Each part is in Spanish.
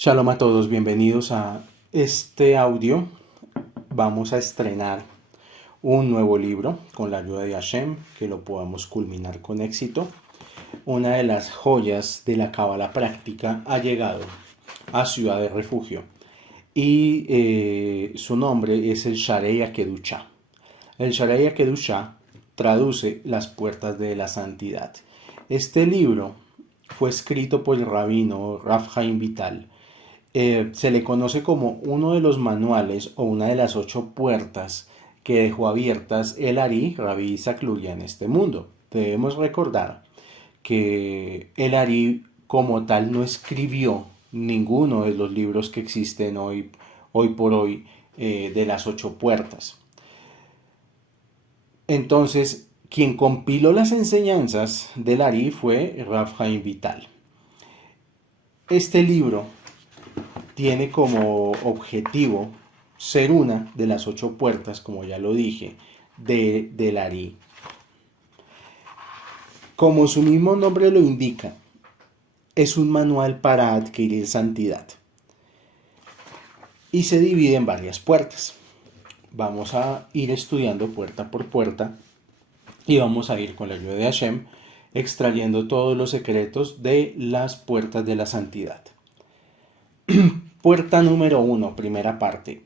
Shalom a todos, bienvenidos a este audio. Vamos a estrenar un nuevo libro con la ayuda de Hashem, que lo podamos culminar con éxito. Una de las joyas de la cábala práctica ha llegado a Ciudad de Refugio y su nombre es el Sharei HaKedushá. El Sharei HaKedushá traduce las puertas de la santidad. Este libro fue escrito por el rabino Rav Chaim Vital. Se le conoce como uno de los manuales o una de las 8 puertas que dejó abiertas el Ari, Rabbi Isaac Luria, en este mundo. Debemos recordar que el Ari como tal no escribió ninguno de los libros que existen hoy por hoy de las 8 puertas. Entonces, quien compiló las enseñanzas del Ari fue Rav Chaim Vital. Este libro tiene como objetivo ser una de las 8 puertas, como ya lo dije, del Ari. Como su mismo nombre lo indica, es un manual para adquirir santidad y se divide en varias puertas. Vamos a ir estudiando puerta por puerta y vamos a ir con la ayuda de Hashem extrayendo todos los secretos de las puertas de la santidad. Puerta número 1, primera parte.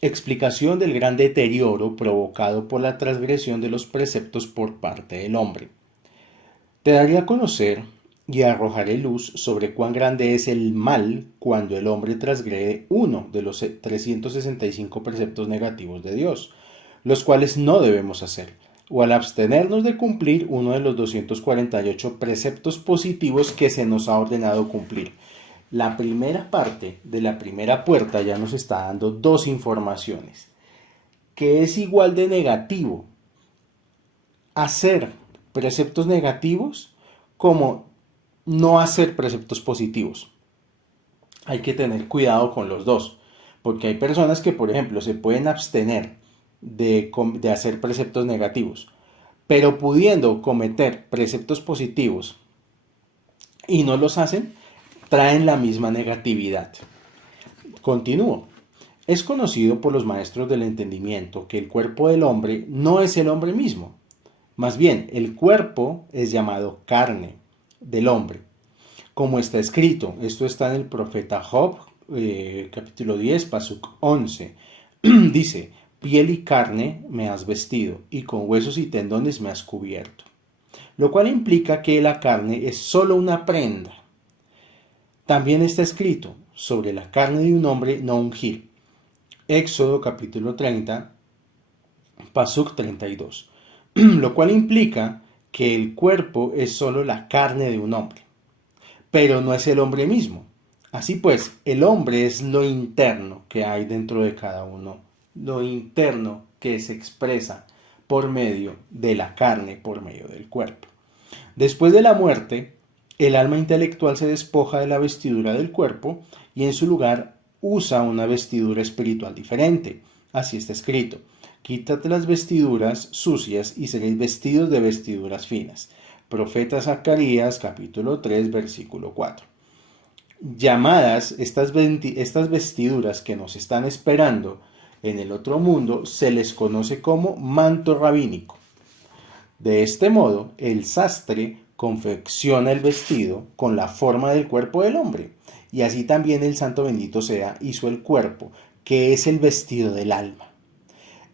Explicación del gran deterioro provocado por la transgresión de los preceptos por parte del hombre. Te daré a conocer y arrojaré luz sobre cuán grande es el mal cuando el hombre transgrede uno de los 365 preceptos negativos de Dios, los cuales no debemos hacer, o al abstenernos de cumplir uno de los 248 preceptos positivos que se nos ha ordenado cumplir. La primera parte de la primera puerta ya nos está dando 2 informaciones. Que es igual de negativo hacer preceptos negativos como no hacer preceptos positivos. Hay que tener cuidado con los dos, porque hay personas que, por ejemplo, se pueden abstener de hacer preceptos negativos, pero pudiendo cometer preceptos positivos y no los hacen, traen la misma negatividad. Continúo. Es conocido por los maestros del entendimiento que el cuerpo del hombre no es el hombre mismo. Más bien, el cuerpo es llamado carne del hombre. Como está escrito, esto está en el profeta Job, capítulo 10, pasuk 11. Dice, piel y carne me has vestido, y con huesos y tendones me has cubierto. Lo cual implica que la carne es solo una prenda. También está escrito, sobre la carne de un hombre no ungir. Éxodo capítulo 30, pasuk 32. Lo cual implica que el cuerpo es solo la carne de un hombre, pero no es el hombre mismo. Así pues, el hombre es lo interno que hay dentro de cada uno, lo interno que se expresa por medio de la carne, por medio del cuerpo. Después de la muerte, el alma intelectual se despoja de la vestidura del cuerpo y en su lugar usa una vestidura espiritual diferente. Así está escrito. Quítate las vestiduras sucias y seréis vestidos de vestiduras finas. Profeta Zacarías capítulo 3 versículo 4. Llamadas estas vestiduras que nos están esperando en el otro mundo se les conoce como manto rabínico. De este modo, el sastre confecciona el vestido con la forma del cuerpo del hombre, y así también el santo bendito sea hizo el cuerpo, que es el vestido del alma.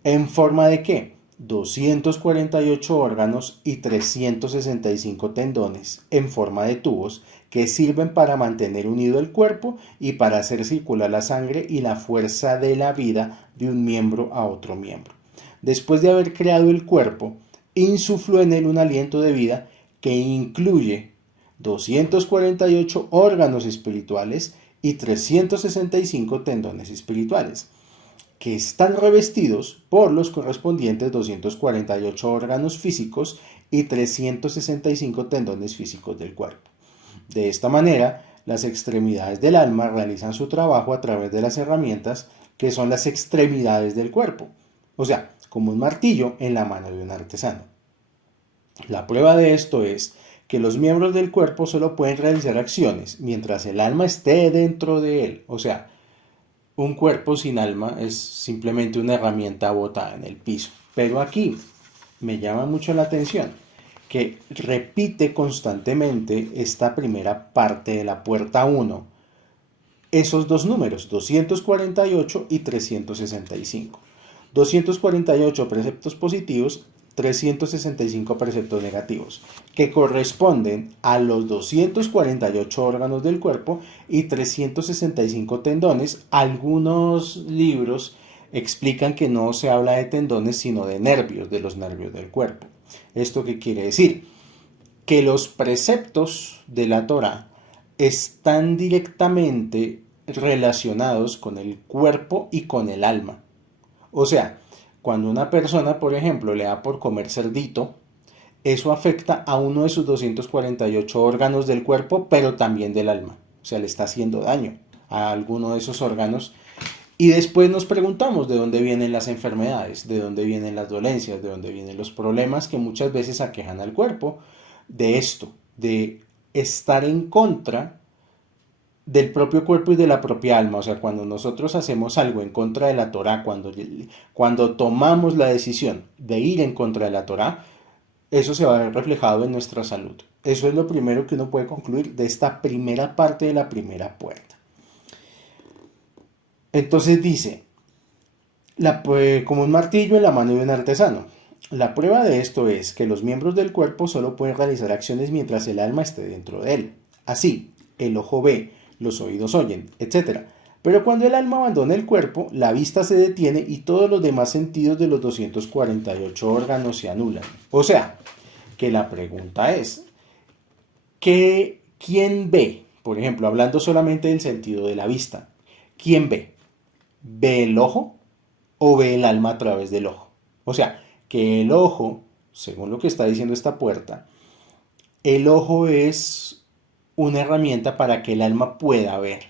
¿En forma de qué? 248 órganos y 365 tendones en forma de tubos que sirven para mantener unido el cuerpo y para hacer circular la sangre y la fuerza de la vida de un miembro a otro miembro. Después de haber creado el cuerpo, insufló en él un aliento de vida que incluye 248 órganos espirituales y 365 tendones espirituales, que están revestidos por los correspondientes 248 órganos físicos y 365 tendones físicos del cuerpo. De esta manera, las extremidades del alma realizan su trabajo a través de las herramientas que son las extremidades del cuerpo, o sea, como un martillo en la mano de un artesano. La prueba de esto es que los miembros del cuerpo solo pueden realizar acciones mientras el alma esté dentro de él. O sea, un cuerpo sin alma es simplemente una herramienta botada en el piso. Pero aquí me llama mucho la atención que repite constantemente esta primera parte de la puerta 1, esos dos números, 248 y 365. 248 preceptos positivos, 365 preceptos negativos, que corresponden a los 248 órganos del cuerpo y 365 tendones. Algunos libros explican que no se habla de tendones, sino de nervios, de los nervios del cuerpo. ¿Esto qué quiere decir? Que los preceptos de la Torá están directamente relacionados con el cuerpo y con el alma. O sea, cuando una persona, por ejemplo, le da por comer cerdito, eso afecta a uno de sus 248 órganos del cuerpo, pero también del alma. O sea, le está haciendo daño a alguno de esos órganos. Y después nos preguntamos de dónde vienen las enfermedades, de dónde vienen las dolencias, de dónde vienen los problemas que muchas veces aquejan al cuerpo. De esto, de estar en contra del propio cuerpo y de la propia alma. O sea, cuando nosotros hacemos algo en contra de la Torá, cuando tomamos la decisión de ir en contra de la Torá, eso se va a ver reflejado en nuestra salud. Eso es lo primero que uno puede concluir de esta primera parte de la primera puerta. Entonces dice, como un martillo en la mano de un artesano. La prueba de esto es que los miembros del cuerpo solo pueden realizar acciones mientras el alma esté dentro de él. Así, el ojo ve, los oídos oyen, etc. Pero cuando el alma abandona el cuerpo, la vista se detiene y todos los demás sentidos de los 248 órganos se anulan. O sea, que la pregunta es, ¿quién ve? Por ejemplo, hablando solamente del sentido de la vista, ¿quién ve? ¿Ve el ojo o ve el alma a través del ojo? O sea, que el ojo, según lo que está diciendo esta puerta, el ojo es una herramienta para que el alma pueda ver,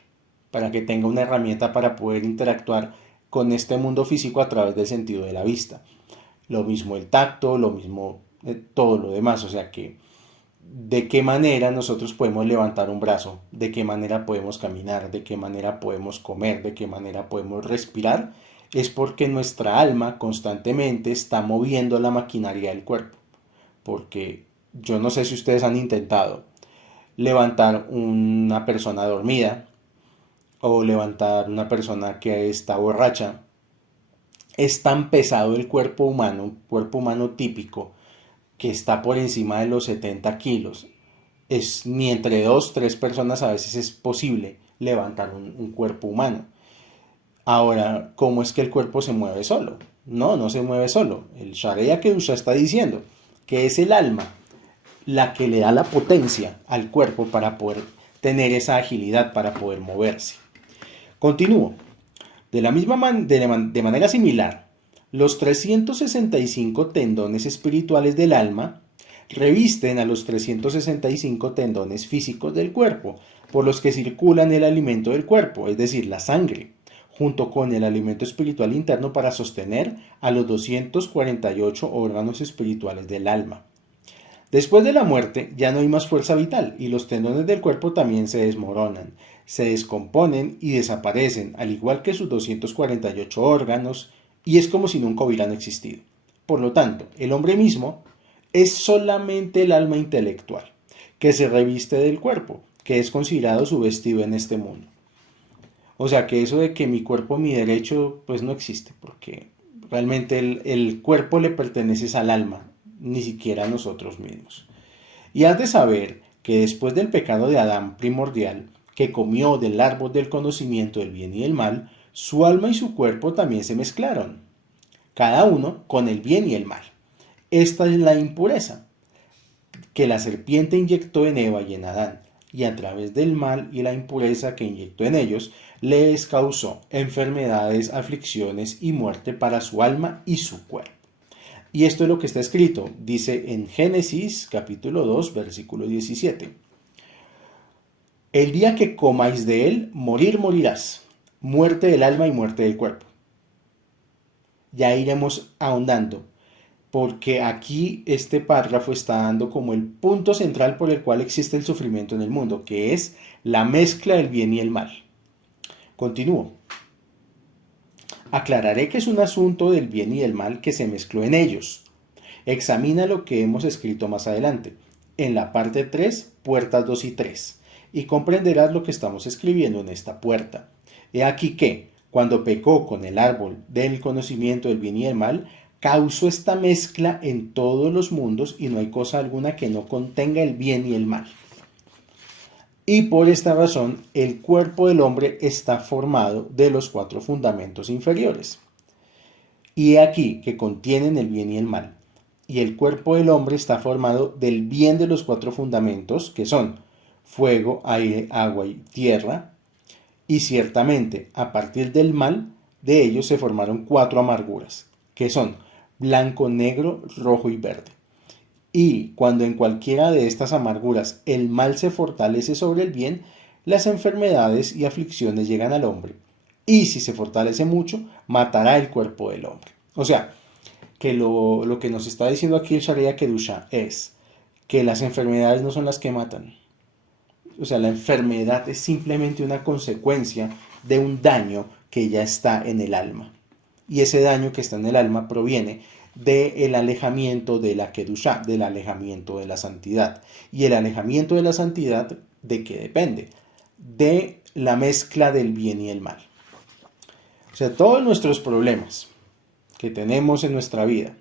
para que tenga una herramienta para poder interactuar con este mundo físico a través del sentido de la vista. Lo mismo el tacto, lo mismo todo lo demás, o sea que de qué manera nosotros podemos levantar un brazo, de qué manera podemos caminar, de qué manera podemos comer, de qué manera podemos respirar, es porque nuestra alma constantemente está moviendo la maquinaria del cuerpo. Porque yo no sé si ustedes han intentado levantar una persona dormida o levantar una persona que está borracha. Es tan pesado el cuerpo humano típico, que está por encima de los 70 kilos. Ni entre 2, 3 personas a veces es posible levantar un cuerpo humano. Ahora, ¿cómo es que el cuerpo se mueve solo? No se mueve solo. El Sharia Kedusha está diciendo que es el alma la que le da la potencia al cuerpo para poder tener esa agilidad, para poder moverse. Continúo. De manera similar, los 365 tendones espirituales del alma revisten a los 365 tendones físicos del cuerpo, por los que circulan el alimento del cuerpo, es decir, la sangre, junto con el alimento espiritual interno para sostener a los 248 órganos espirituales del alma. Después de la muerte ya no hay más fuerza vital y los tendones del cuerpo también se desmoronan, se descomponen y desaparecen, al igual que sus 248 órganos, y es como si nunca hubieran existido. Por lo tanto, el hombre mismo es solamente el alma intelectual, que se reviste del cuerpo, que es considerado su vestido en este mundo. O sea que eso de que mi cuerpo, mi derecho, pues no existe, porque realmente el cuerpo le pertenece al alma, ni siquiera a nosotros mismos. Y has de saber que después del pecado de Adán primordial, que comió del árbol del conocimiento del bien y del mal, su alma y su cuerpo también se mezclaron, cada uno con el bien y el mal. Esta es la impureza que la serpiente inyectó en Eva y en Adán, y a través del mal y la impureza que inyectó en ellos, les causó enfermedades, aflicciones y muerte para su alma y su cuerpo. Y esto es lo que está escrito, dice en Génesis capítulo 2, versículo 17. El día que comáis de él, morirás, muerte del alma y muerte del cuerpo. Ya iremos ahondando porque aquí este párrafo está dando como el punto central por el cual existe el sufrimiento en el mundo, que es la mezcla del bien y el mal. Continúo. Aclararé que es un asunto del bien y del mal que se mezcló en ellos. Examina lo que hemos escrito más adelante, en la parte 3, puertas 2 y 3, y comprenderás lo que estamos escribiendo en esta puerta. He aquí que, cuando pecó con el árbol del conocimiento del bien y del mal, causó esta mezcla en todos los mundos y no hay cosa alguna que no contenga el bien y el mal. Y por esta razón, el cuerpo del hombre está formado de los 4 fundamentos inferiores. Y he aquí que contienen el bien y el mal. Y el cuerpo del hombre está formado del bien de los 4 fundamentos, que son fuego, aire, agua y tierra. Y ciertamente, a partir del mal, de ellos se formaron 4 amarguras, que son blanco, negro, rojo y verde. Y cuando en cualquiera de estas amarguras el mal se fortalece sobre el bien, las enfermedades y aflicciones llegan al hombre. Y si se fortalece mucho, matará el cuerpo del hombre. O sea, que lo que nos está diciendo aquí el Sharia Kedusha es que las enfermedades no son las que matan. O sea, la enfermedad es simplemente una consecuencia de un daño que ya está en el alma. Y ese daño que está en el alma proviene del alejamiento de la Kedusha, del alejamiento de la santidad. Y el alejamiento de la santidad, ¿de qué depende? De la mezcla del bien y el mal. O sea, todos nuestros problemas que tenemos en nuestra vida,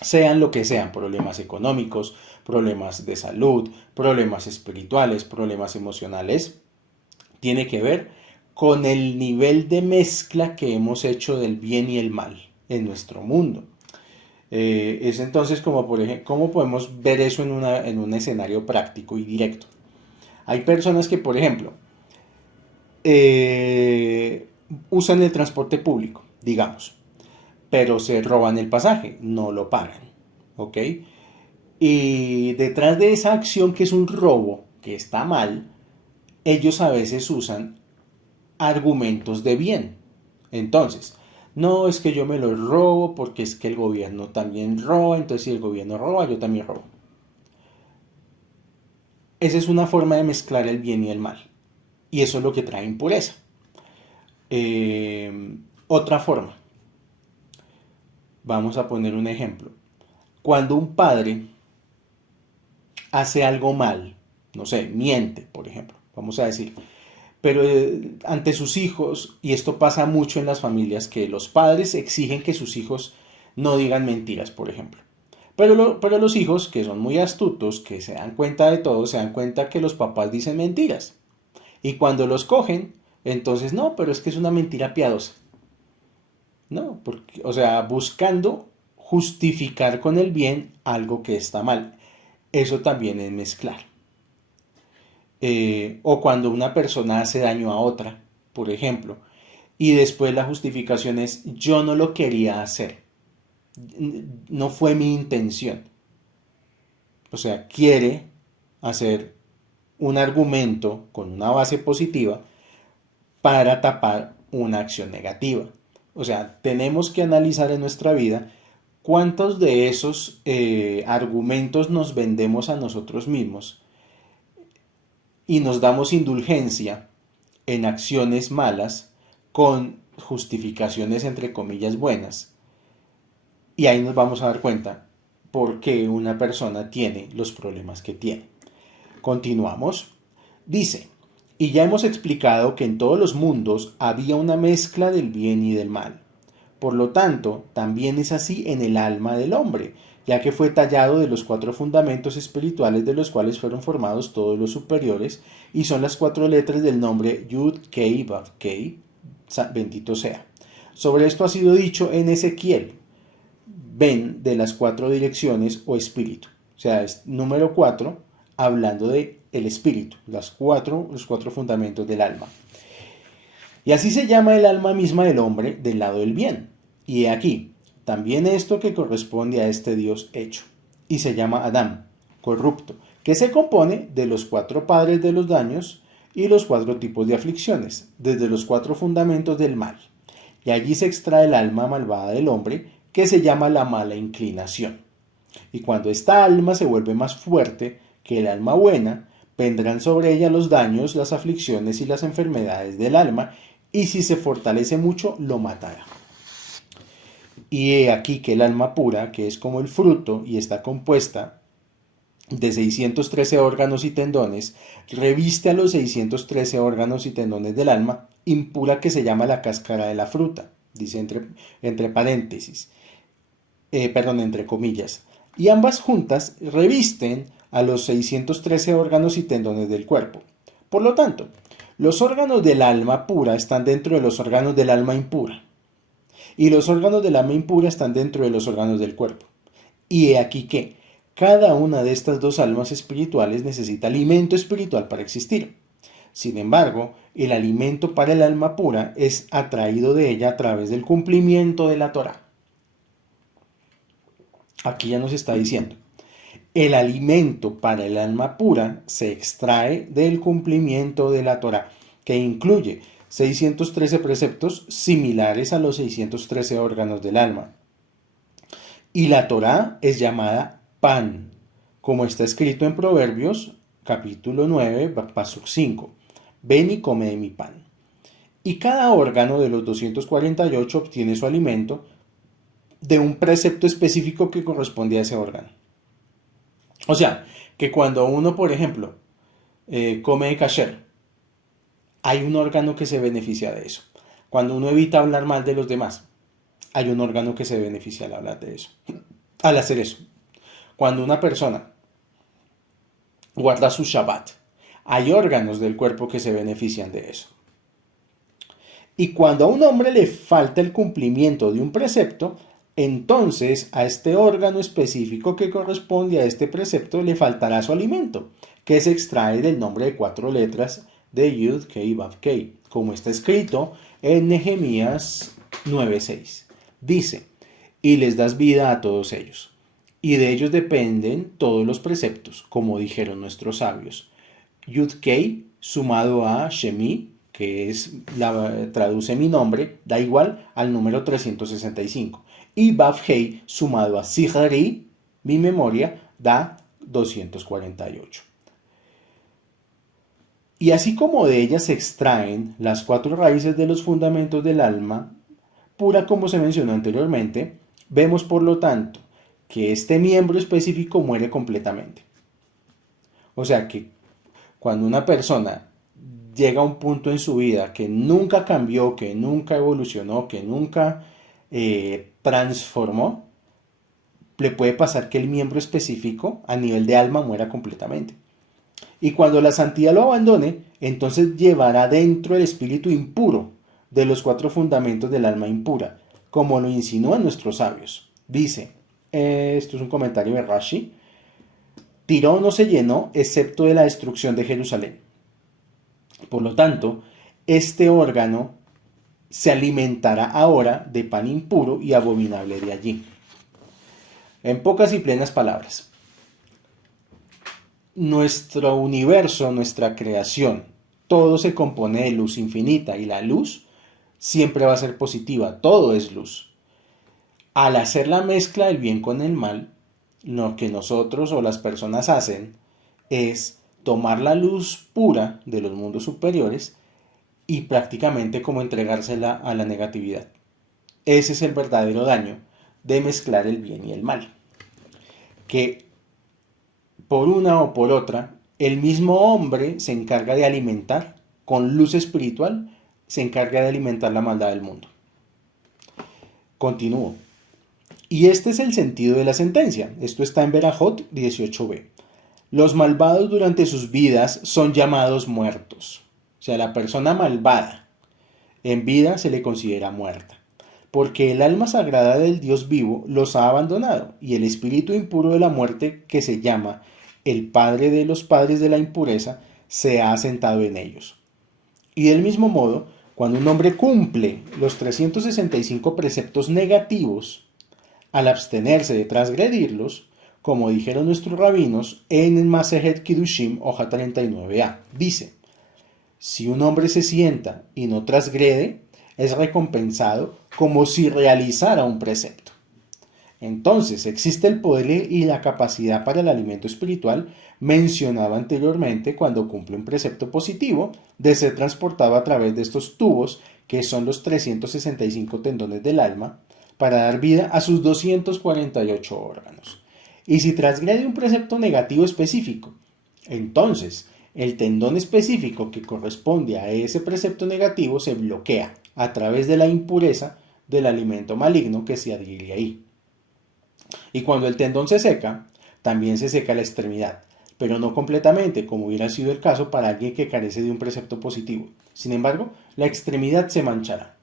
sean lo que sean, problemas económicos, problemas de salud, problemas espirituales, problemas emocionales, tiene que ver con el nivel de mezcla que hemos hecho del bien y el mal en nuestro mundo. Es entonces como, por ejemplo, ¿cómo podemos ver eso en un escenario práctico y directo? Hay personas que, por ejemplo, usan el transporte público, digamos, pero se roban el pasaje, no lo pagan, ¿ok? Y detrás de esa acción que es un robo, que está mal, ellos a veces usan argumentos de bien. Entonces, no es que yo me lo robo porque es que el gobierno también roba, entonces si el gobierno roba, yo también robo. Esa es una forma de mezclar el bien y el mal. Y eso es lo que trae impureza. Otra forma. Vamos a poner un ejemplo. Cuando un padre hace algo mal, no sé, miente, por ejemplo, vamos a decir, pero ante sus hijos, y esto pasa mucho en las familias, que los padres exigen que sus hijos no digan mentiras, por ejemplo. Pero los hijos, que son muy astutos, que se dan cuenta de todo, se dan cuenta que los papás dicen mentiras. Y cuando los cogen, entonces no, pero es que es una mentira piadosa. No, porque, o sea, buscando justificar con el bien algo que está mal. Eso también es mezclar. O cuando una persona hace daño a otra, por ejemplo, y después la justificación es yo no lo quería hacer, no fue mi intención. O sea, quiere hacer un argumento con una base positiva para tapar una acción negativa. O sea, tenemos que analizar en nuestra vida cuántos de esos argumentos nos vendemos a nosotros mismos y nos damos indulgencia en acciones malas con justificaciones entre comillas buenas. Y ahí nos vamos a dar cuenta por qué una persona tiene los problemas que tiene. Continuamos. Dice, y ya hemos explicado que en todos los mundos había una mezcla del bien y del mal. Por lo tanto, también es así en el alma del hombre, ya que fue tallado de los 4 fundamentos espirituales de los cuales fueron formados todos los superiores, y son las 4 letras del nombre Yud Kei Vav Kei, bendito sea. Sobre esto ha sido dicho en Ezequiel, ven de las 4 direcciones o espíritu. O sea, es número 4, hablando de el espíritu, los cuatro fundamentos del alma. Y así se llama el alma misma del hombre del lado del bien. Y he aquí, también esto que corresponde a este Dios hecho. Y se llama Adán, corrupto, que se compone de los 4 padres de los daños y los 4 tipos de aflicciones, desde los 4 fundamentos del mal. Y allí se extrae el alma malvada del hombre, que se llama la mala inclinación. Y cuando esta alma se vuelve más fuerte que el alma buena, vendrán sobre ella los daños, las aflicciones y las enfermedades del alma, y si se fortalece mucho, lo matará. Y he aquí que el alma pura, que es como el fruto y está compuesta de 613 órganos y tendones, reviste a los 613 órganos y tendones del alma impura, que se llama la cáscara de la fruta, dice entre paréntesis, entre comillas, y ambas juntas revisten a los 613 órganos y tendones del cuerpo. Por lo tanto, los órganos del alma pura están dentro de los órganos del alma impura, y los órganos del alma impura están dentro de los órganos del cuerpo. Y he aquí que cada una de estas dos almas espirituales necesita alimento espiritual para existir. Sin embargo, el alimento para el alma pura es atraído de ella a través del cumplimiento de la Torá. Aquí ya nos está diciendo, el alimento para el alma pura se extrae del cumplimiento de la Torá, que incluye 613 preceptos similares a los 613 órganos del alma. Y la Torá es llamada pan, como está escrito en Proverbios, capítulo 9, pasuk 5. Ven y come de mi pan. Y cada órgano de los 248 obtiene su alimento de un precepto específico que corresponde a ese órgano. O sea, que cuando uno, por ejemplo, come de kasher, hay un órgano que se beneficia de eso. Cuando uno evita hablar mal de los demás, hay un órgano que se beneficia al hablar de eso, al hacer eso. Cuando una persona guarda su Shabbat, hay órganos del cuerpo que se benefician de eso. Y cuando a un hombre le falta el cumplimiento de un precepto, entonces a este órgano específico que corresponde a este precepto le faltará su alimento, que se extrae del nombre de 4 letras de Yud Kei Vav Kei, como está escrito en Nehemías 9:6. Dice, y les das vida a todos ellos, y de ellos dependen todos los preceptos, como dijeron nuestros sabios. Yud Kei sumado a Shemi, que traduce mi nombre, da igual al número 365. Y Vav Hei sumado a Sihari, mi memoria, da 248. Y así como de ellas se extraen las 4 raíces de los fundamentos del alma pura, como se mencionó anteriormente, vemos por lo tanto que este miembro específico muere completamente. O sea que cuando una persona llega a un punto en su vida que nunca cambió, que nunca evolucionó, que nunca transformó, le puede pasar que el miembro específico a nivel de alma muera completamente. Y cuando la santidad lo abandone, entonces llevará dentro el espíritu impuro de los 4 fundamentos del alma impura, como lo insinúan nuestros sabios. Dice, esto es un comentario de Rashi, Tiro no se llenó excepto de la destrucción de Jerusalén. Por lo tanto, este órgano se alimentará ahora de pan impuro y abominable de allí. En pocas y plenas palabras, nuestro universo, nuestra creación, todo se compone de luz infinita y la luz siempre va a ser positiva, todo es luz. Al hacer la mezcla del bien con el mal, lo que nosotros o las personas hacen es tomar la luz pura de los mundos superiores y prácticamente como entregársela a la negatividad. Ese es el verdadero daño de mezclar el bien y el mal. Que por una o por otra, el mismo hombre se encarga de alimentar, con luz espiritual, se encarga de alimentar la maldad del mundo. Continúo. Y este es el sentido de la sentencia. Esto está en Berajot 18b. Los malvados durante sus vidas son llamados muertos. O sea, la persona malvada en vida se le considera muerta, porque el alma sagrada del Dios vivo los ha abandonado y el espíritu impuro de la muerte, que se llama el padre de los padres de la impureza, se ha asentado en ellos. Y del mismo modo, cuando un hombre cumple los 365 preceptos negativos, al abstenerse de transgredirlos, como dijeron nuestros rabinos en Masejet Kidushim, hoja 39a, dice, si un hombre se sienta y no transgrede, es recompensado como si realizara un precepto. Entonces, existe el poder y la capacidad para el alimento espiritual mencionado anteriormente cuando cumple un precepto positivo de ser transportado a través de estos tubos que son los 365 tendones del alma para dar vida a sus 248 órganos. Y si transgrede un precepto negativo específico, entonces el tendón específico que corresponde a ese precepto negativo se bloquea a través de la impureza del alimento maligno que se adhiere ahí. Y cuando el tendón se seca, también se seca la extremidad, pero no completamente, como hubiera sido el caso para alguien que carece de un precepto positivo. Sin embargo, la extremidad se manchará.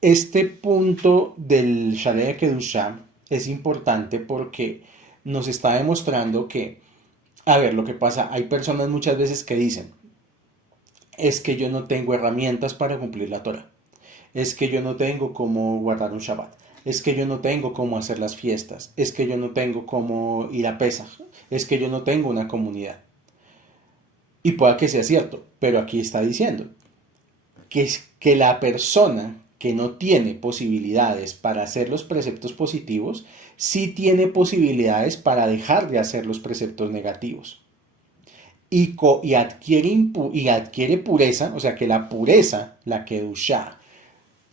Este punto del Shalei Kedushá es importante porque nos está demostrando que, a ver, lo que pasa, hay personas muchas veces que dicen, es que yo no tengo herramientas para cumplir la Torah, es que yo no tengo cómo guardar un Shabbat, es que yo no tengo cómo hacer las fiestas, es que yo no tengo cómo ir a Pesaj, es que yo no tengo una comunidad. Y pueda que sea cierto, pero aquí está diciendo que la persona que no tiene posibilidades para hacer los preceptos positivos, sí tiene posibilidades para dejar de hacer los preceptos negativos. Y adquiere pureza, o sea que la pureza, la kedushá,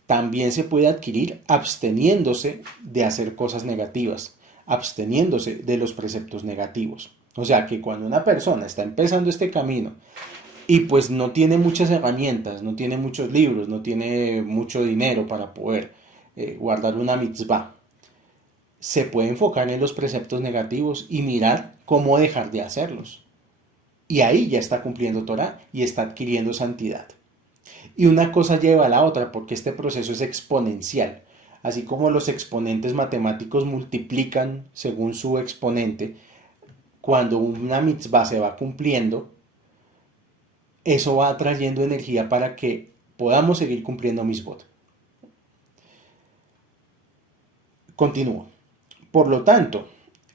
también se puede adquirir absteniéndose de hacer cosas negativas, absteniéndose de los preceptos negativos. O sea que cuando una persona está empezando este camino y pues no tiene muchas herramientas, no tiene muchos libros, no tiene mucho dinero para poder guardar una mitzvah, se puede enfocar en los preceptos negativos y mirar cómo dejar de hacerlos. Y ahí ya está cumpliendo Torah y está adquiriendo santidad. Y una cosa lleva a la otra porque este proceso es exponencial. Así como los exponentes matemáticos multiplican según su exponente, cuando una mitzvah se va cumpliendo, eso va atrayendo energía para que podamos seguir cumpliendo mitzvot. Continúo. Por lo tanto,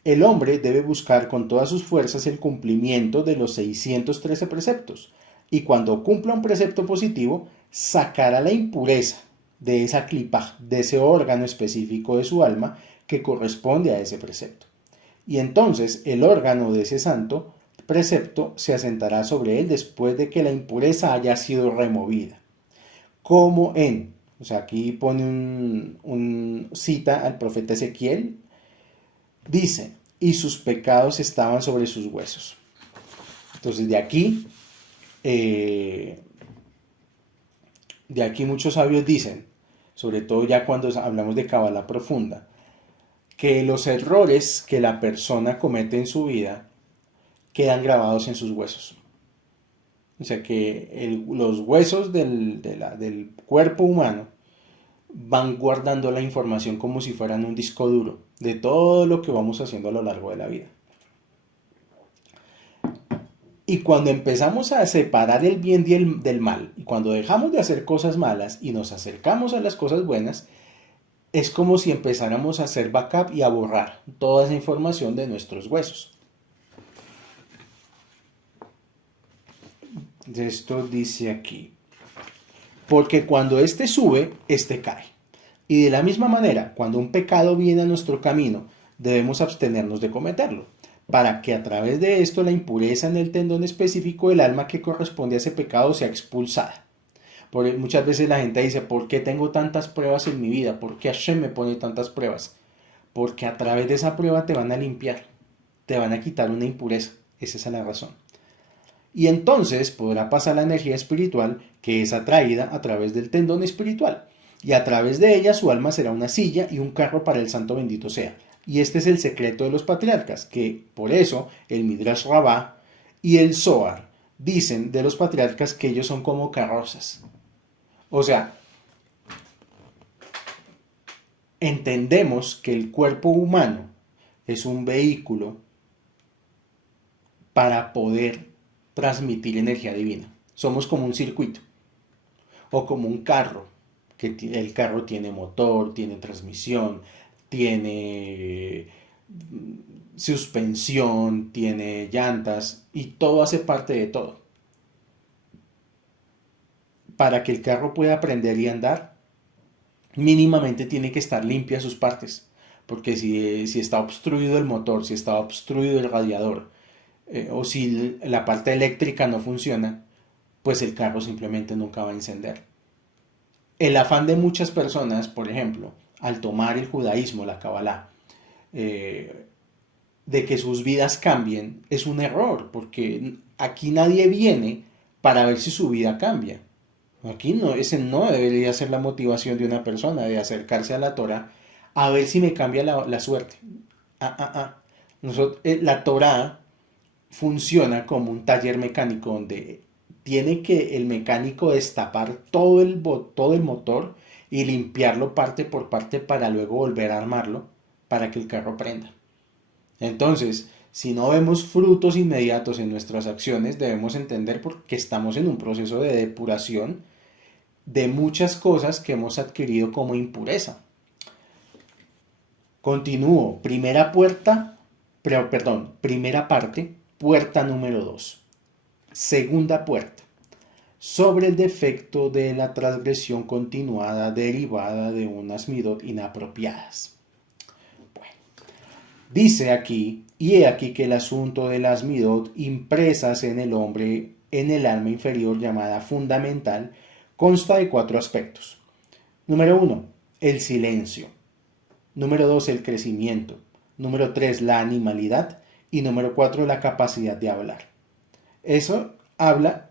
el hombre debe buscar con todas sus fuerzas el cumplimiento de los 613 preceptos, y cuando cumpla un precepto positivo, sacará la impureza de esa clipa, de ese órgano específico de su alma que corresponde a ese precepto. Y entonces el órgano de ese santo precepto se asentará sobre él después de que la impureza haya sido removida. Como en, o sea, aquí pone un cita al profeta Ezequiel, dice, y sus pecados estaban sobre sus huesos. Entonces de aquí muchos sabios dicen, sobre todo ya cuando hablamos de Kabbalah profunda, que los errores que la persona comete en su vida quedan grabados en sus huesos. O sea que los huesos del cuerpo humano van guardando la información como si fueran un disco duro de todo lo que vamos haciendo a lo largo de la vida. Y cuando empezamos a separar el bien del mal, y cuando dejamos de hacer cosas malas y nos acercamos a las cosas buenas, es como si empezáramos a hacer backup y a borrar toda esa información de nuestros huesos. Esto dice aquí, porque cuando éste sube, éste cae. Y de la misma manera, cuando un pecado viene a nuestro camino, debemos abstenernos de cometerlo, para que a través de esto la impureza en el tendón específico del alma que corresponde a ese pecado sea expulsada. Porque muchas veces la gente dice, ¿por qué tengo tantas pruebas en mi vida? ¿Por qué Hashem me pone tantas pruebas? Porque a través de esa prueba te van a limpiar, te van a quitar una impureza. Esa es la razón. Y entonces podrá pasar la energía espiritual que es atraída a través del tendón espiritual. Y a través de ella su alma será una silla y un carro para el santo bendito sea. Y este es el secreto de los patriarcas, que por eso el Midrash Rabbah y el Zohar dicen de los patriarcas que ellos son como carrozas. O sea, entendemos que el cuerpo humano es un vehículo para poder transmitir energía divina. Somos como un circuito o como un carro, que el carro tiene motor, tiene transmisión, tiene suspensión, tiene llantas y todo hace parte de todo. para que el carro pueda aprender y andar, mínimamente tiene que estar limpia sus partes. Porque si está obstruido el motor, si está obstruido el radiador, o si la parte eléctrica no funciona, pues el carro simplemente nunca va a encender. El afán de muchas personas, por ejemplo, al tomar el judaísmo, la Kabbalah, de que sus vidas cambien, es un error, porque aquí nadie viene para ver si su vida cambia. Aquí no, ese no debería ser la motivación de una persona, de acercarse a la Torah a ver si me cambia la suerte. La Torah funciona como un taller mecánico donde tiene que el mecánico destapar todo el motor y limpiarlo parte por parte para luego volver a armarlo para que el carro prenda. Entonces, si no vemos frutos inmediatos en nuestras acciones, debemos entender que estamos en un proceso de depuración de muchas cosas que hemos adquirido como impureza. Continúo. Primera parte, puerta número 2. Segunda puerta. Sobre el defecto de la transgresión continuada derivada de unas midot inapropiadas. Bueno, dice aquí, y he aquí que el asunto de las midot impresas en el hombre, en el alma inferior llamada fundamental, consta de 4 aspectos. Número 1, el silencio. Número 2, el crecimiento. Número 3, la animalidad. Y número 4, la capacidad de hablar. Eso habla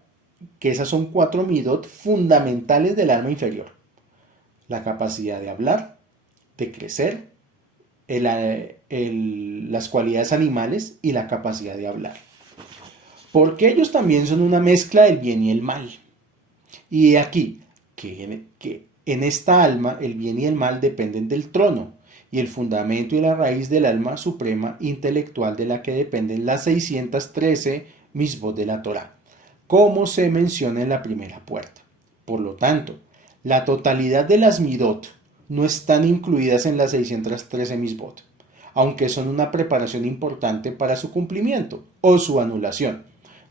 que esas son 4 midot fundamentales del alma inferior. La capacidad de hablar, de crecer, las cualidades animales y la capacidad de hablar. Porque ellos también son una mezcla del bien y el mal. Y aquí, que en esta alma el bien y el mal dependen del trono, y el fundamento y la raíz del alma suprema intelectual de la que dependen las 613 misbot de la Torá, como se menciona en la primera puerta. Por lo tanto, la totalidad de las midot no están incluidas en las 613 misbot, aunque son una preparación importante para su cumplimiento o su anulación,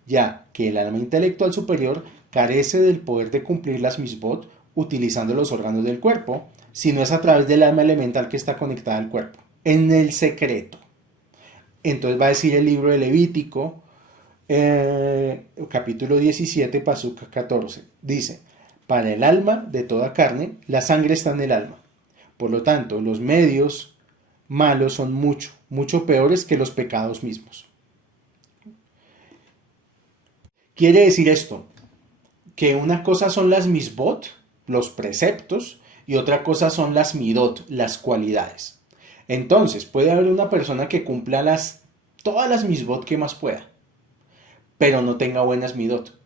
ya que el alma intelectual superior carece del poder de cumplir las misbot utilizando los órganos del cuerpo, sino es a través del alma elemental que está conectada al cuerpo, en el secreto. Entonces va a decir el libro de Levítico, capítulo 17, pasuk 14, dice, para el alma de toda carne, la sangre está en el alma. Por lo tanto, los medios malos son mucho peores que los pecados mismos. Quiere decir esto, que una cosa son las misbot, los preceptos, y otra cosa son las midot, las cualidades. Entonces, puede haber una persona que cumpla todas las misbot que más pueda, pero no tenga buenas midot.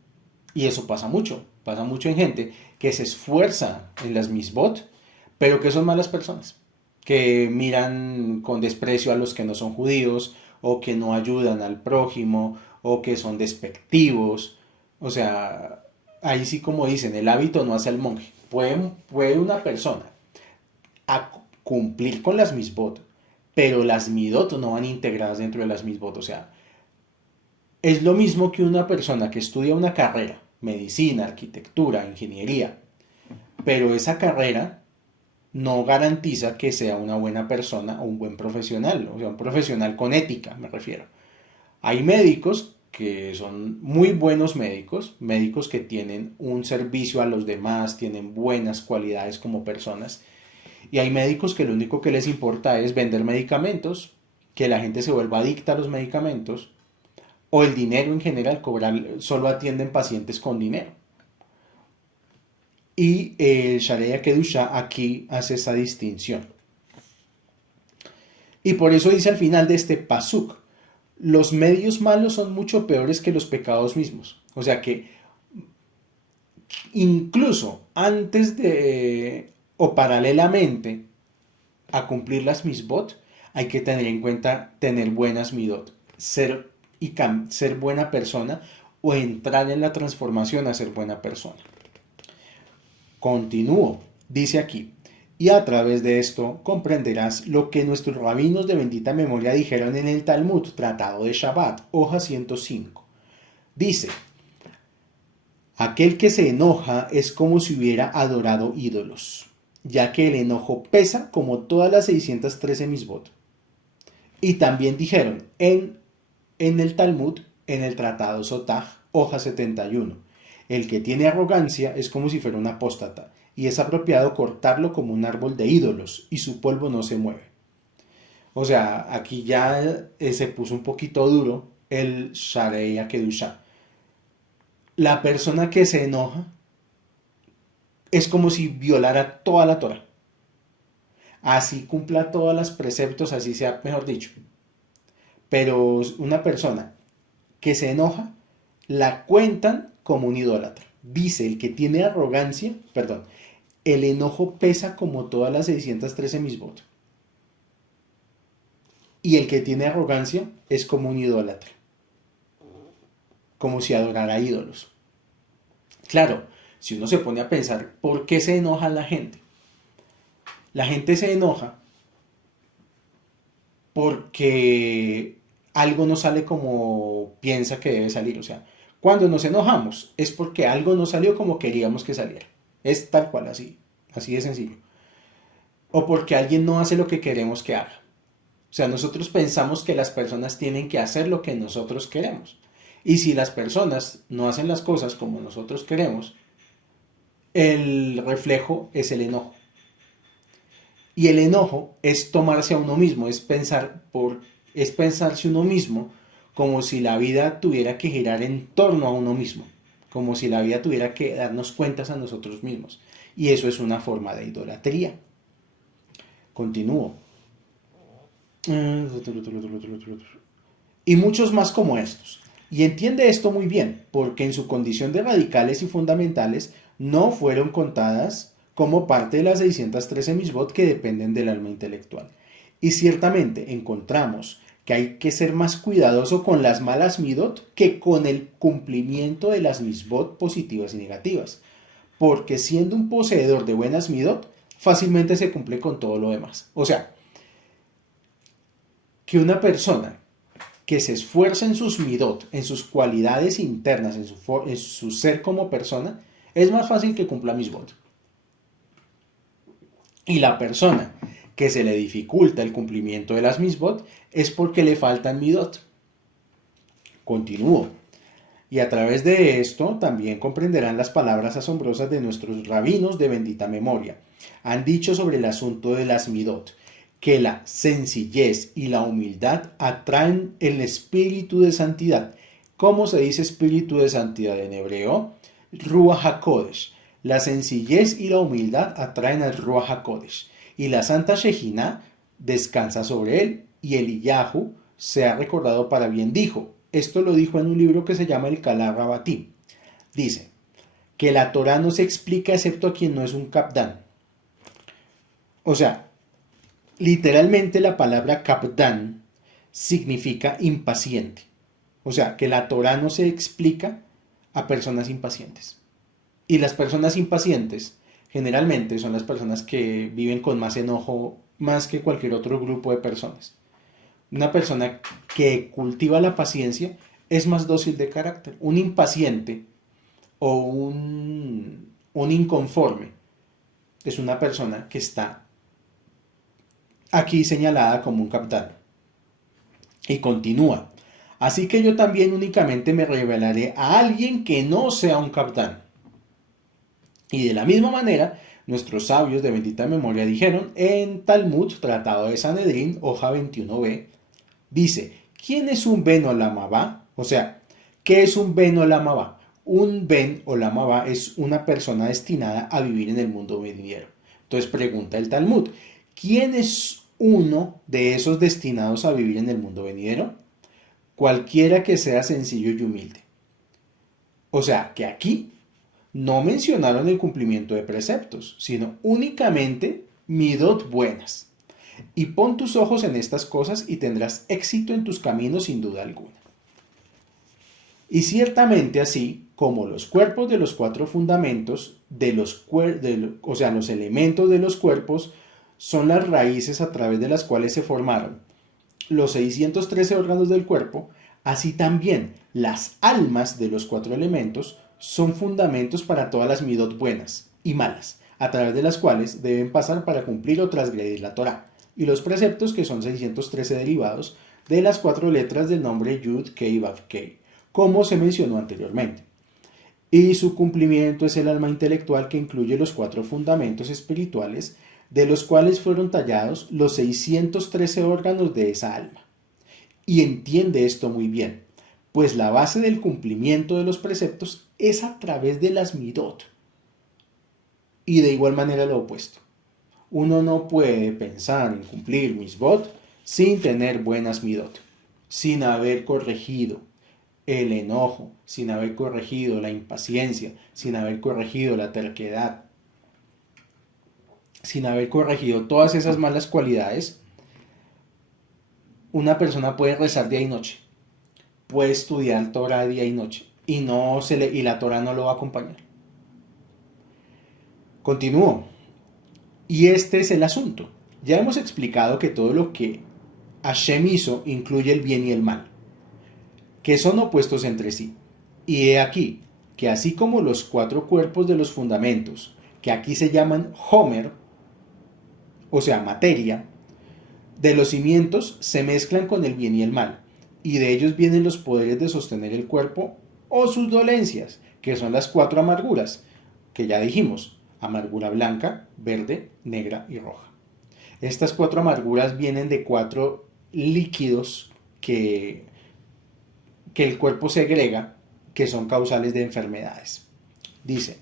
Y eso pasa mucho en gente que se esfuerza en las misbot, pero que son malas personas, que miran con desprecio a los que no son judíos, o que no ayudan al prójimo, o que son despectivos. O sea, ahí sí, como dicen, el hábito no hace al monje. Puede una persona cumplir con las misbot, pero las midot no van integradas dentro de las misbot. O sea, es lo mismo que una persona que estudia una carrera, medicina, arquitectura, ingeniería, pero esa carrera no garantiza que sea una buena persona o un buen profesional, o sea, un profesional con ética, me refiero. Hay médicos que son muy buenos médicos que tienen un servicio a los demás, tienen buenas cualidades como personas, y hay médicos que lo único que les importa es vender medicamentos, que la gente se vuelva adicta a los medicamentos, o el dinero en general, solo atienden pacientes con dinero. Y el Sharia Kedusha aquí hace esa distinción. Y por eso dice al final de este pasuk, los medios malos son mucho peores que los pecados mismos. O sea que incluso antes de o paralelamente a cumplir las misbot, hay que tener en cuenta tener buenas midot, ser buena persona o entrar en la transformación a ser buena persona. Continúo, dice aquí, y a través de esto comprenderás lo que nuestros rabinos de bendita memoria dijeron en el Talmud, Tratado de Shabbat, hoja 105. Dice, Aquel que se enoja es como si hubiera adorado ídolos, ya que el enojo pesa como todas las 613 misbot. Y también dijeron en el Talmud, en el Tratado Sotah, hoja 71, el que tiene arrogancia es como si fuera un apóstata, y es apropiado cortarlo como un árbol de ídolos, y su polvo no se mueve. O sea, aquí ya se puso un poquito duro el Sharei Akedusha. La persona que se enoja es como si violara toda la Torah. Así cumpla todos los preceptos, así sea, mejor dicho. Pero una persona que se enoja, la cuentan como un idólatra. Dice el que tiene arrogancia, perdón, el enojo pesa como todas las 613 misbot. Y el que tiene arrogancia es como un idólatra, como si adorara ídolos. Claro, si uno se pone a pensar, ¿por qué se enoja la gente? La gente se enoja porque algo no sale como piensa que debe salir. O sea, cuando nos enojamos es porque algo no salió como queríamos que saliera. Es tal cual, así de sencillo. O porque alguien no hace lo que queremos que haga. O sea, nosotros pensamos que las personas tienen que hacer lo que nosotros queremos. Y si las personas no hacen las cosas como nosotros queremos, el reflejo es el enojo. Y el enojo es tomarse a uno mismo, es pensarse uno mismo como si la vida tuviera que girar en torno a uno mismo, como si la vida tuviera que darnos cuentas a nosotros mismos. Y eso es una forma de idolatría. Continúo. Y muchos más como estos. Y entiende esto muy bien, porque en su condición de radicales y fundamentales no fueron contadas como parte de las 613 misbot que dependen del alma intelectual. Y ciertamente encontramos que hay que ser más cuidadoso con las malas midot que con el cumplimiento de las misbot positivas y negativas, porque siendo un poseedor de buenas midot, fácilmente se cumple con todo lo demás. O sea, que una persona que se esfuerza en sus midot, en sus cualidades internas, en su ser como persona, es más fácil que cumpla misbot. Y la persona que se le dificulta el cumplimiento de las misbot es porque le faltan midot. Continúo. Y a través de esto también comprenderán las palabras asombrosas de nuestros rabinos de bendita memoria. Han dicho sobre el asunto de las midot que la sencillez y la humildad atraen el espíritu de santidad. ¿Cómo se dice espíritu de santidad en hebreo? Ruach HaKodesh. La sencillez y la humildad atraen al Ruach HaKodesh. Y la Santa Shejina descansa sobre él. Y Eliyahu se ha recordado para bien dijo. Esto lo dijo en un libro que se llama el Kalá Rabatí. Dice que la Torah no se explica excepto a quien no es un kapdán. O sea, literalmente la palabra kapdán significa impaciente. O sea, que la Torah no se explica a personas impacientes. Y las personas impacientes generalmente son las personas que viven con más enojo más que cualquier otro grupo de personas. Una persona que cultiva la paciencia es más dócil de carácter. Un impaciente o un inconforme es una persona que está aquí señalada como un capitán. Y continúa. Así que yo también únicamente me revelaré a alguien que no sea un capitán. Y de la misma manera, nuestros sabios de bendita memoria dijeron en Talmud, Tratado de Sanedrín, hoja 21b, dice, ¿quién es un Ben Olamabá? O sea, ¿qué es un Ben Olamabá? Un Ben Olamabá es una persona destinada a vivir en el mundo venidero. Entonces pregunta el Talmud, ¿quién es uno de esos destinados a vivir en el mundo venidero? Cualquiera que sea sencillo y humilde. O sea, que aquí no mencionaron el cumplimiento de preceptos, sino únicamente midot buenas. Y pon tus ojos en estas cosas y tendrás éxito en tus caminos sin duda alguna. Y ciertamente así como los cuerpos de los cuatro fundamentos, o sea, los elementos de los cuerpos, son las raíces a través de las cuales se formaron los 613 órganos del cuerpo, así también las almas de los cuatro elementos son fundamentos para todas las midot buenas y malas, a través de las cuales deben pasar para cumplir o transgredir la Torá, y los preceptos, que son 613 derivados de las 4 letras del nombre Yud Kei Vav Kei, como se mencionó anteriormente. Y su cumplimiento es el alma intelectual, que incluye los 4 fundamentos espirituales, de los cuales fueron tallados los 613 órganos de esa alma. Y entiende esto muy bien, pues la base del cumplimiento de los preceptos es a través de las midot. Y de igual manera lo opuesto. Uno no puede pensar en cumplir misbot sin tener buenas midot, sin haber corregido el enojo, sin haber corregido la impaciencia, sin haber corregido la terquedad, sin haber corregido todas esas malas cualidades. Una persona puede rezar día y noche, puede estudiar Torah día y noche, y la Torah no lo va a acompañar. Continúo. Y este es el asunto. Ya hemos explicado que todo lo que Hashem hizo incluye el bien y el mal, que son opuestos entre sí. Y he aquí que así como los 4 cuerpos de los fundamentos, que aquí se llaman Homer, o sea, materia, de los cimientos se mezclan con el bien y el mal, y de ellos vienen los poderes de sostener el cuerpo o sus dolencias, que son las 4 amarguras, que ya dijimos: amargura blanca, verde, negra y roja. Estas 4 amarguras vienen de 4 líquidos que el cuerpo segrega, que son causales de enfermedades. Dice: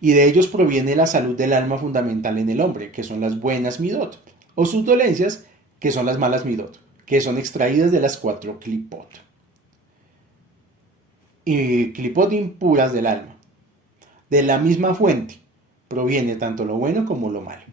y de ellos proviene la salud del alma fundamental en el hombre, que son las buenas midot, o sus dolencias, que son las malas midot, que son extraídas de las 4 klipot. Y klipot impuras del alma. De la misma fuente proviene tanto lo bueno como lo malo.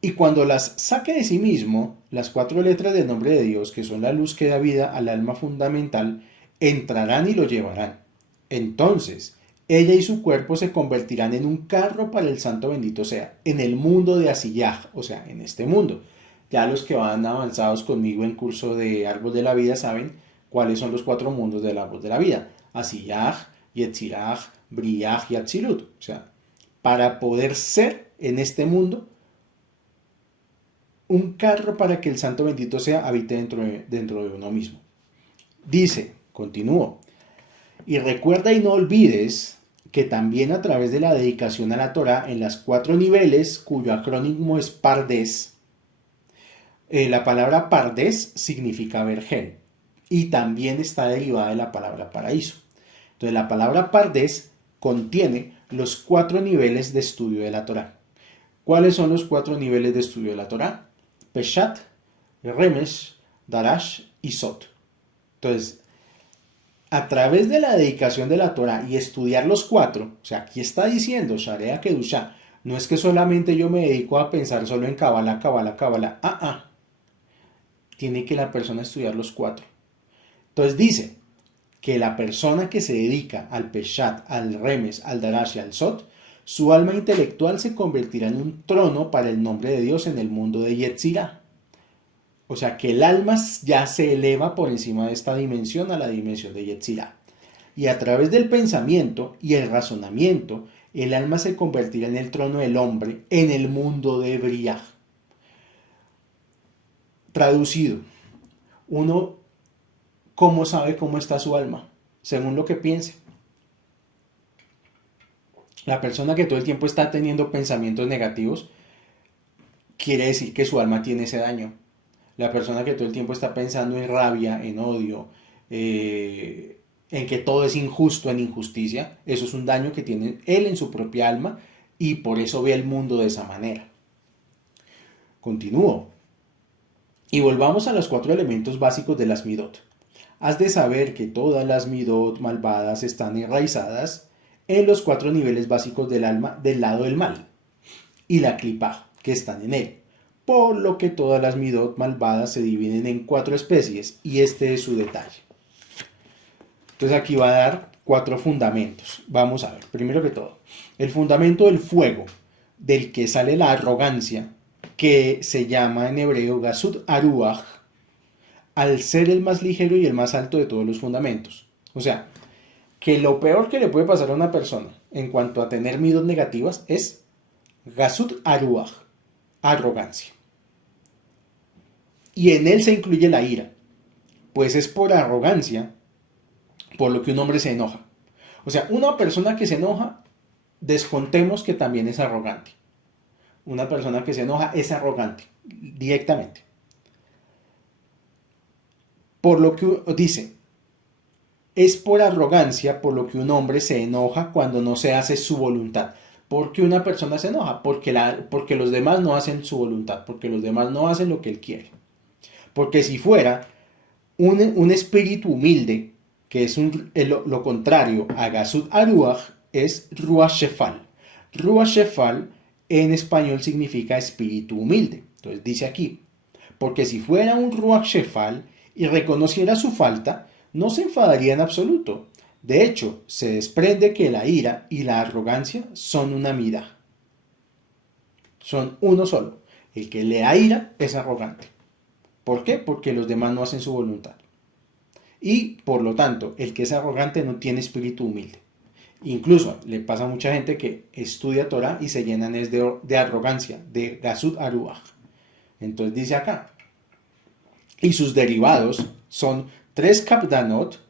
Y cuando las saque de sí mismo, las 4 letras del nombre de Dios, que son la luz que da vida al alma fundamental, entrarán y lo llevarán. Entonces, ella y su cuerpo se convertirán en un carro para el santo bendito sea, en el mundo de Asiyah, o sea, en este mundo. Ya los que van avanzados conmigo en curso de Árbol de la Vida saben cuáles son los 4 mundos del Árbol de la Vida: Asiyah, Yetzirah, Briah y Atzilut. O sea, para poder ser en este mundo un carro para que el santo bendito sea habite dentro de uno mismo. Dice, continúo: y recuerda y no olvides que también a través de la dedicación a la Torah en las 4 niveles, cuyo acrónimo es Pardes, la palabra Pardes significa vergel y también está derivada de la palabra paraíso. Entonces la palabra Pardes contiene los 4 niveles de estudio de la Torah. ¿Cuáles son los 4 niveles de estudio de la Torah? Peshat, Remesh, Darash y Sot. Entonces, a través de la dedicación de la Torah y estudiar los 4, o sea, aquí está diciendo Sharea Kedushá, no es que solamente yo me dedico a pensar solo en Kabbalah, Kabbalah, Kabbalah. Tiene que la persona estudiar los 4. Entonces dice que la persona que se dedica al Peshat, al Remes, al Darash y al Sot, su alma intelectual se convertirá en un trono para el nombre de Dios en el mundo de Yetzirah. O sea que el alma ya se eleva por encima de esta dimensión a la dimensión de Yetzirah. Y a través del pensamiento y el razonamiento, el alma se convertirá en el trono del hombre en el mundo de Briah. Traducido, uno, ¿cómo sabe cómo está su alma? Según lo que piense. La persona que todo el tiempo está teniendo pensamientos negativos, quiere decir que su alma tiene ese daño. La persona que todo el tiempo está pensando en rabia, en odio, en que todo es injusto, en injusticia, eso es un daño que tiene él en su propia alma y por eso ve el mundo de esa manera. Continúo. Y volvamos a los 4 elementos básicos de las midot. Has de saber que todas las midot malvadas están enraizadas en los 4 niveles básicos del alma del lado del mal y la klipá, que están en él. Por lo que todas las midot malvadas se dividen en 4 especies y este es su detalle. Entonces aquí va a dar 4 fundamentos. Vamos a ver, primero que todo, el fundamento del fuego, del que sale la arrogancia, que se llama en hebreo Gasut Aruach, al ser el más ligero y el más alto de todos los fundamentos. O sea, que lo peor que le puede pasar a una persona en cuanto a tener midot negativas es Gasut Aruach, arrogancia. Y en él se incluye la ira, pues es por arrogancia por lo que un hombre se enoja. O sea, una persona que se enoja, descontemos que también es arrogante. Una persona que se enoja es arrogante, directamente. Por lo que dice, es por arrogancia por lo que un hombre se enoja cuando no se hace su voluntad. ¿Por qué una persona se enoja? Porque los demás no hacen su voluntad, porque los demás no hacen lo que él quiere. Porque si fuera un espíritu humilde, que es lo contrario a Gasut Aruach, es Ruach Shefal. Ruach Shefal en español significa espíritu humilde. Entonces dice aquí, porque si fuera un Ruach Shefal y reconociera su falta, no se enfadaría en absoluto. De hecho, se desprende que la ira y la arrogancia son una midá. Son uno solo. El que le da ira es arrogante. ¿Por qué? Porque los demás no hacen su voluntad. Y por lo tanto, el que es arrogante no tiene espíritu humilde. Incluso le pasa a mucha gente que estudia Torah y se llenan de arrogancia, de Gasut Aruach. Entonces dice acá, y sus derivados son 3 kapdanot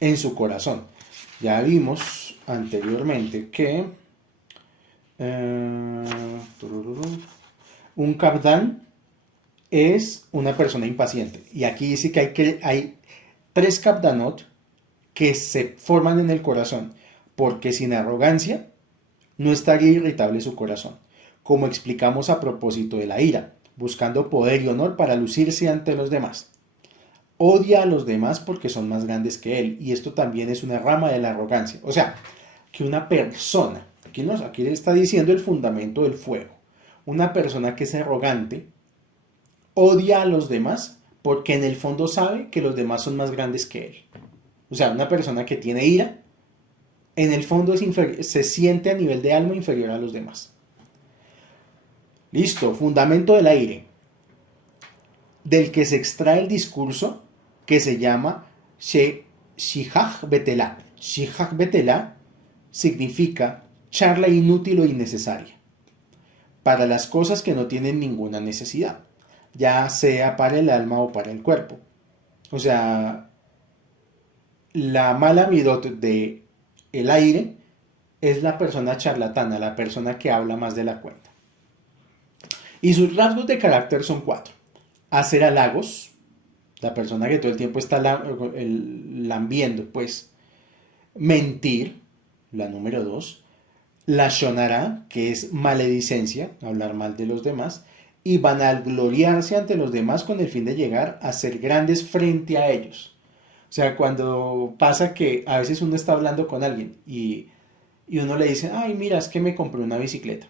en su corazón. Ya vimos anteriormente que un kapdan es una persona impaciente. Y aquí dice que hay 3 kapdanot que se forman en el corazón, porque sin arrogancia no estaría irritable su corazón, como explicamos a propósito de la ira, buscando poder y honor para lucirse ante los demás. Odia a los demás porque son más grandes que él, y esto también es una rama de la arrogancia. O sea, que una persona, aquí le está diciendo el fundamento del fuego, una persona que es arrogante, odia a los demás porque en el fondo sabe que los demás son más grandes que él. O sea, una persona que tiene ira, en el fondo se siente a nivel de alma inferior a los demás. Listo, fundamento del aire, del que se extrae el discurso que se llama Shihach Betelá. Shihach Betelá significa charla inútil o innecesaria, para las cosas que no tienen ninguna necesidad, ya sea para el alma o para el cuerpo. O sea, la mala midot de el aire es la persona charlatana, la persona que habla más de la cuenta. Y sus rasgos de carácter son 4. Hacer halagos, la persona que todo el tiempo está lambiendo, pues. Mentir, la número 2. La shonara, que es maledicencia, hablar mal de los demás. Y vanagloriarse ante los demás con el fin de llegar a ser grandes frente a ellos. O sea, cuando pasa que a veces uno está hablando con alguien y uno le dice, ay, mira, es que me compré una bicicleta.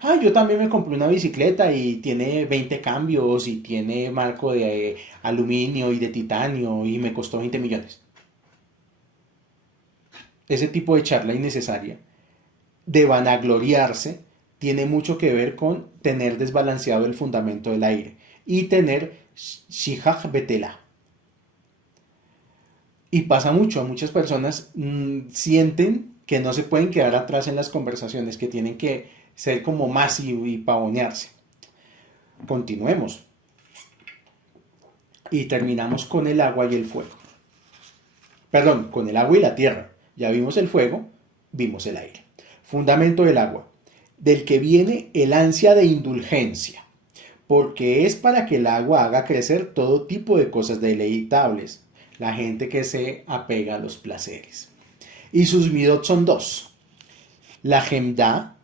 Ah, yo también me compré una bicicleta y tiene 20 cambios y tiene marco de aluminio y de titanio y me costó 20 millones. Ese tipo de charla innecesaria de vanagloriarse tiene mucho que ver con tener desbalanceado el fundamento del aire y tener shihach betela. Y pasa mucho, a muchas personas sienten que no se pueden quedar atrás en las conversaciones, que tienen que ser como más y pavonearse. Continuemos. Y terminamos con el agua y el fuego. Perdón, con el agua y la tierra. Ya vimos el fuego, vimos el aire. Fundamento del agua, del que viene el ansia de indulgencia, porque es para que el agua haga crecer todo tipo de cosas deleitables, la gente que se apega a los placeres. Y sus midot son 2. La gemda,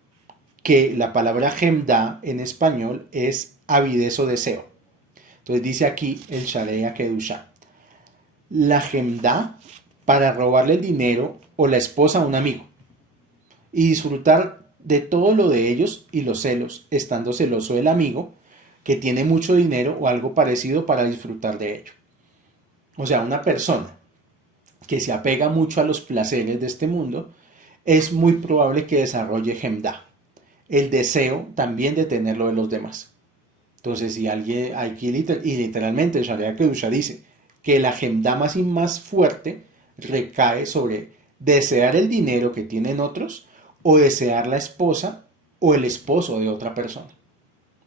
que la palabra gemda en español es avidez o deseo. Entonces dice aquí el Sharea Kedusha. La gemda para robarle el dinero o la esposa a un amigo y disfrutar de todo lo de ellos y los celos, estando celoso del amigo que tiene mucho dinero o algo parecido para disfrutar de ello. O sea, una persona que se apega mucho a los placeres de este mundo, es muy probable que desarrolle gemda, el deseo también de tenerlo de los demás. Entonces, si alguien aquí y literalmente el Sharea Kedusha dice que la gemda más fuerte recae sobre desear el dinero que tienen otros o desear la esposa o el esposo de otra persona.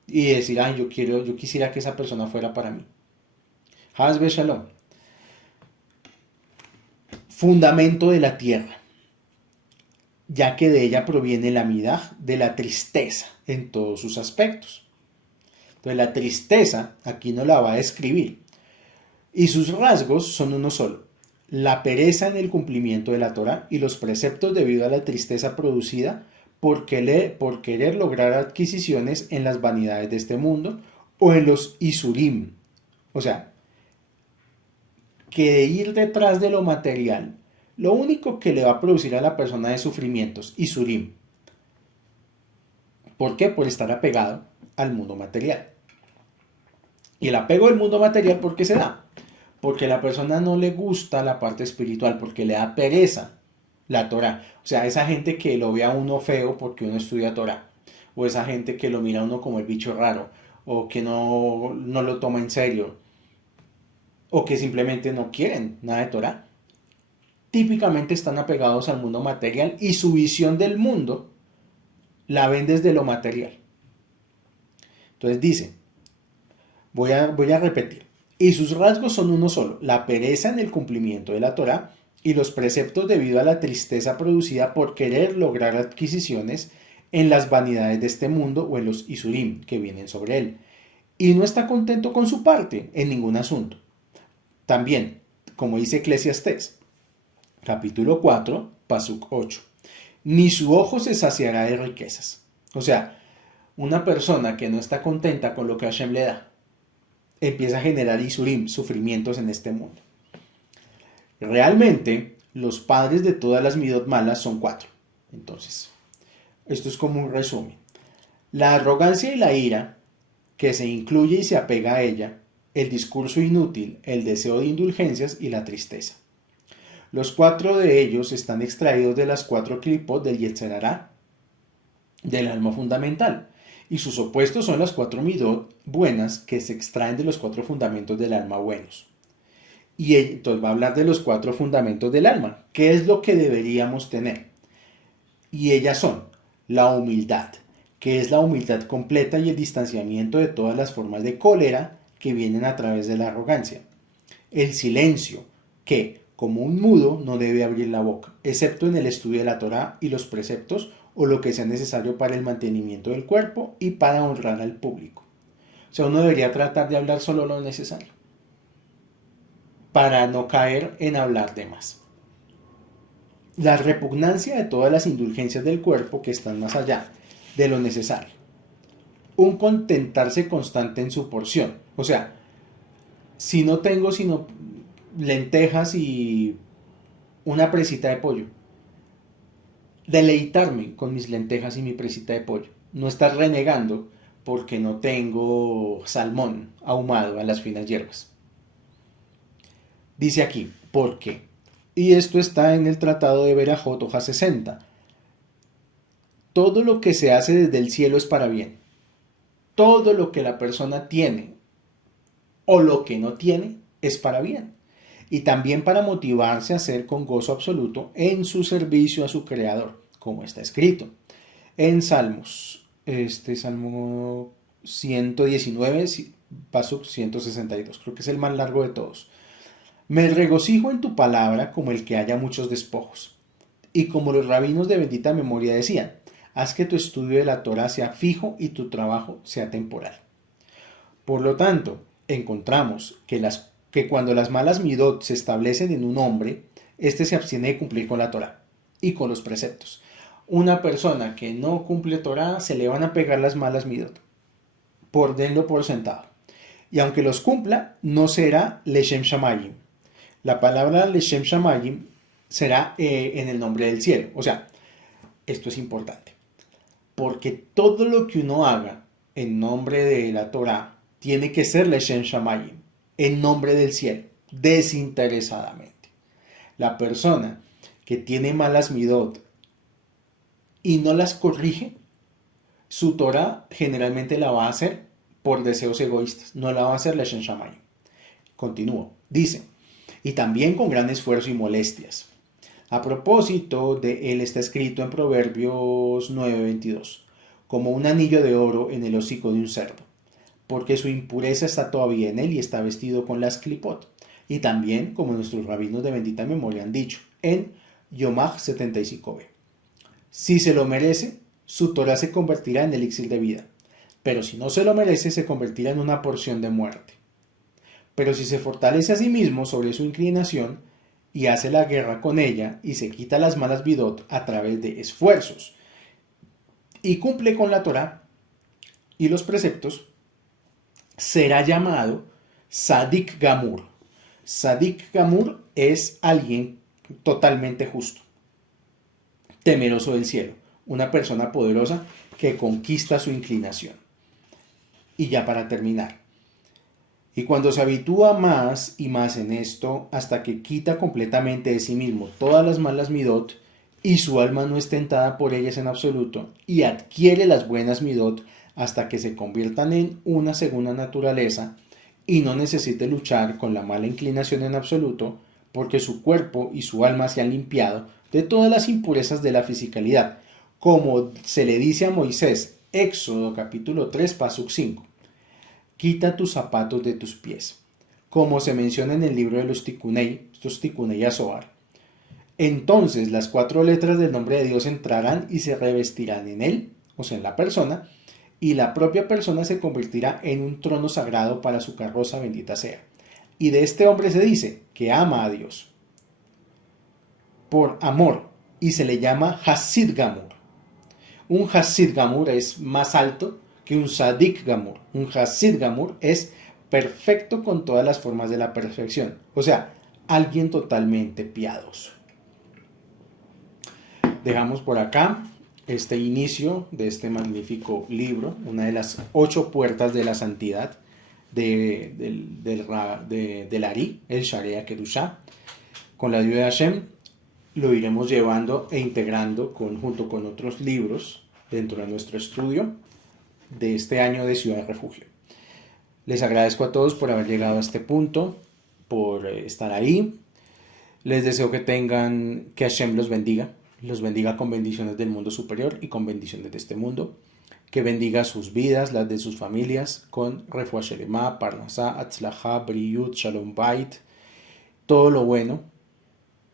Y decir, ay, yo quisiera que esa persona fuera para mí. Hasbe Shalom. Fundamento de la tierra, ya que de ella proviene la midaj de la tristeza en todos sus aspectos. Entonces la tristeza aquí no la va a describir. Y sus rasgos son uno solo: la pereza en el cumplimiento de la Torah y los preceptos debido a la tristeza producida por querer lograr adquisiciones en las vanidades de este mundo o en los isurim. O sea, que de ir detrás de lo material, lo único que le va a producir a la persona es sufrimientos, isurim. ¿Por qué? Por estar apegado al mundo material. Y el apego al mundo material, ¿por qué se da? Porque a la persona no le gusta la parte espiritual, porque le da pereza la Torah. O sea, esa gente que lo ve a uno feo porque uno estudia Torah, o esa gente que lo mira a uno como el bicho raro, o que no lo toma en serio, o que simplemente no quieren nada de Torah, típicamente están apegados al mundo material y su visión del mundo la ven desde lo material. Entonces dice, voy a repetir, y sus rasgos son uno solo: la pereza en el cumplimiento de la Torah y los preceptos debido a la tristeza producida por querer lograr adquisiciones en las vanidades de este mundo o en los isurim que vienen sobre él. Y no está contento con su parte en ningún asunto. También, como dice Eclesiastés, capítulo 4, pasuk 8, ni su ojo se saciará de riquezas. O sea, una persona que no está contenta con lo que Hashem le da, empieza a generar isurim, sufrimientos en este mundo. Realmente, los padres de todas las midot malas son 4. Entonces, esto es como un resumen. La arrogancia y la ira, que se incluye y se apega a ella, el discurso inútil, el deseo de indulgencias y la tristeza. Los 4 de ellos están extraídos de las 4 clipot del Yetzer Hará, del alma fundamental, y sus opuestos son las 4 midot buenas que se extraen de los 4 fundamentos del alma buenos. Y entonces va a hablar de los 4 fundamentos del alma. ¿Qué es lo que deberíamos tener? Y ellas son la humildad, que es la humildad completa y el distanciamiento de todas las formas de cólera que vienen a través de la arrogancia. El silencio, que como un mudo no debe abrir la boca, excepto en el estudio de la Torá y los preceptos o lo que sea necesario para el mantenimiento del cuerpo y para honrar al público. O sea, uno debería tratar de hablar solo lo necesario, para no caer en hablar de más. La repugnancia de todas las indulgencias del cuerpo que están más allá de lo necesario. Un contentarse constante en su porción. O sea, si no tengo sino lentejas y una presita de pollo, deleitarme con mis lentejas y mi presita de pollo. No estar renegando porque no tengo salmón ahumado a las finas hierbas. Dice aquí, ¿por qué? Y esto está en el Tratado de Berajot, hoja 60. Todo lo que se hace desde el cielo es para bien. Todo lo que la persona tiene o lo que no tiene es para bien. Y también para motivarse a hacer con gozo absoluto en su servicio a su Creador, como está escrito en Salmos. Salmo 119, pasuk 162. Creo que es el más largo de todos. Me regocijo en tu palabra como el que haya muchos despojos. Y como los rabinos de bendita memoria decían, haz que tu estudio de la Torah sea fijo y tu trabajo sea temporal. Por lo tanto, encontramos que cuando las malas midot se establecen en un hombre, éste se abstiene de cumplir con la Torah y con los preceptos. Una persona que no cumple Torah, se le van a pegar las malas midot. Denlo por sentado. Y aunque los cumpla, no será Leshem Shamayim. La palabra Leshem Shamayim será en el nombre del cielo. O sea, esto es importante. Porque todo lo que uno haga en nombre de la Torah tiene que ser Leshem Shamayim, en nombre del cielo, desinteresadamente. La persona que tiene malas midot y no las corrige, su Torah generalmente la va a hacer por deseos egoístas, no la va a hacer Leshem Shamayim. Continúo. Dice, y también con gran esfuerzo y molestias. A propósito de él está escrito en Proverbios 9:22, como un anillo de oro en el hocico de un cerdo, porque su impureza está todavía en él y está vestido con las clipot. Y también, como nuestros rabinos de bendita memoria han dicho, en Yomaj 75b. Si se lo merece, su Torah se convertirá en elixir de vida, pero si no se lo merece, se convertirá en una porción de muerte. Pero si se fortalece a sí mismo sobre su inclinación y hace la guerra con ella y se quita las malas vidot a través de esfuerzos y cumple con la Torah y los preceptos, será llamado Sadik Gamur. Sadik Gamur es alguien totalmente justo, temeroso del cielo, una persona poderosa que conquista su inclinación. Y ya para terminar, y cuando se habitúa más y más en esto, hasta que quita completamente de sí mismo todas las malas midot, y su alma no es tentada por ellas en absoluto, y adquiere las buenas midot hasta que se conviertan en una segunda naturaleza, y no necesite luchar con la mala inclinación en absoluto, porque su cuerpo y su alma se han limpiado de todas las impurezas de la fisicalidad, como se le dice a Moisés, Éxodo capítulo 3, pasuk 5. Quita tus zapatos de tus pies, como se menciona en el libro de los Tikunei, estos Tikunei Azoar. Entonces las 4 letras del nombre de Dios entrarán y se revestirán en él, o sea, en la persona, y la propia persona se convertirá en un trono sagrado para su carroza, bendita sea. Y de este hombre se dice que ama a Dios por amor, y se le llama Hasid Gamur. Un Hasid Gamur es más alto que un Sadik Gamur. Un Hasid Gamur es perfecto con todas las formas de la perfección. O sea, alguien totalmente piadoso. Dejamos por acá este inicio de este magnífico libro, una de las 8 puertas de la santidad del Ari, el Sharia Kedushá. Con la ayuda de Hashem lo iremos llevando e integrando junto con otros libros dentro de nuestro estudio de este año de Ciudad Refugio. Les agradezco a todos por haber llegado a este punto, por estar ahí. Les deseo que Hashem los bendiga con bendiciones del mundo superior y con bendiciones de este mundo, que bendiga sus vidas, las de sus familias, con Refuah Shelema, Parnasá, Atzlajá, Briyut, Shalom Bait, todo lo bueno.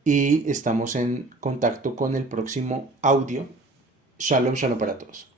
Y estamos en contacto con el próximo audio. Shalom, shalom para todos.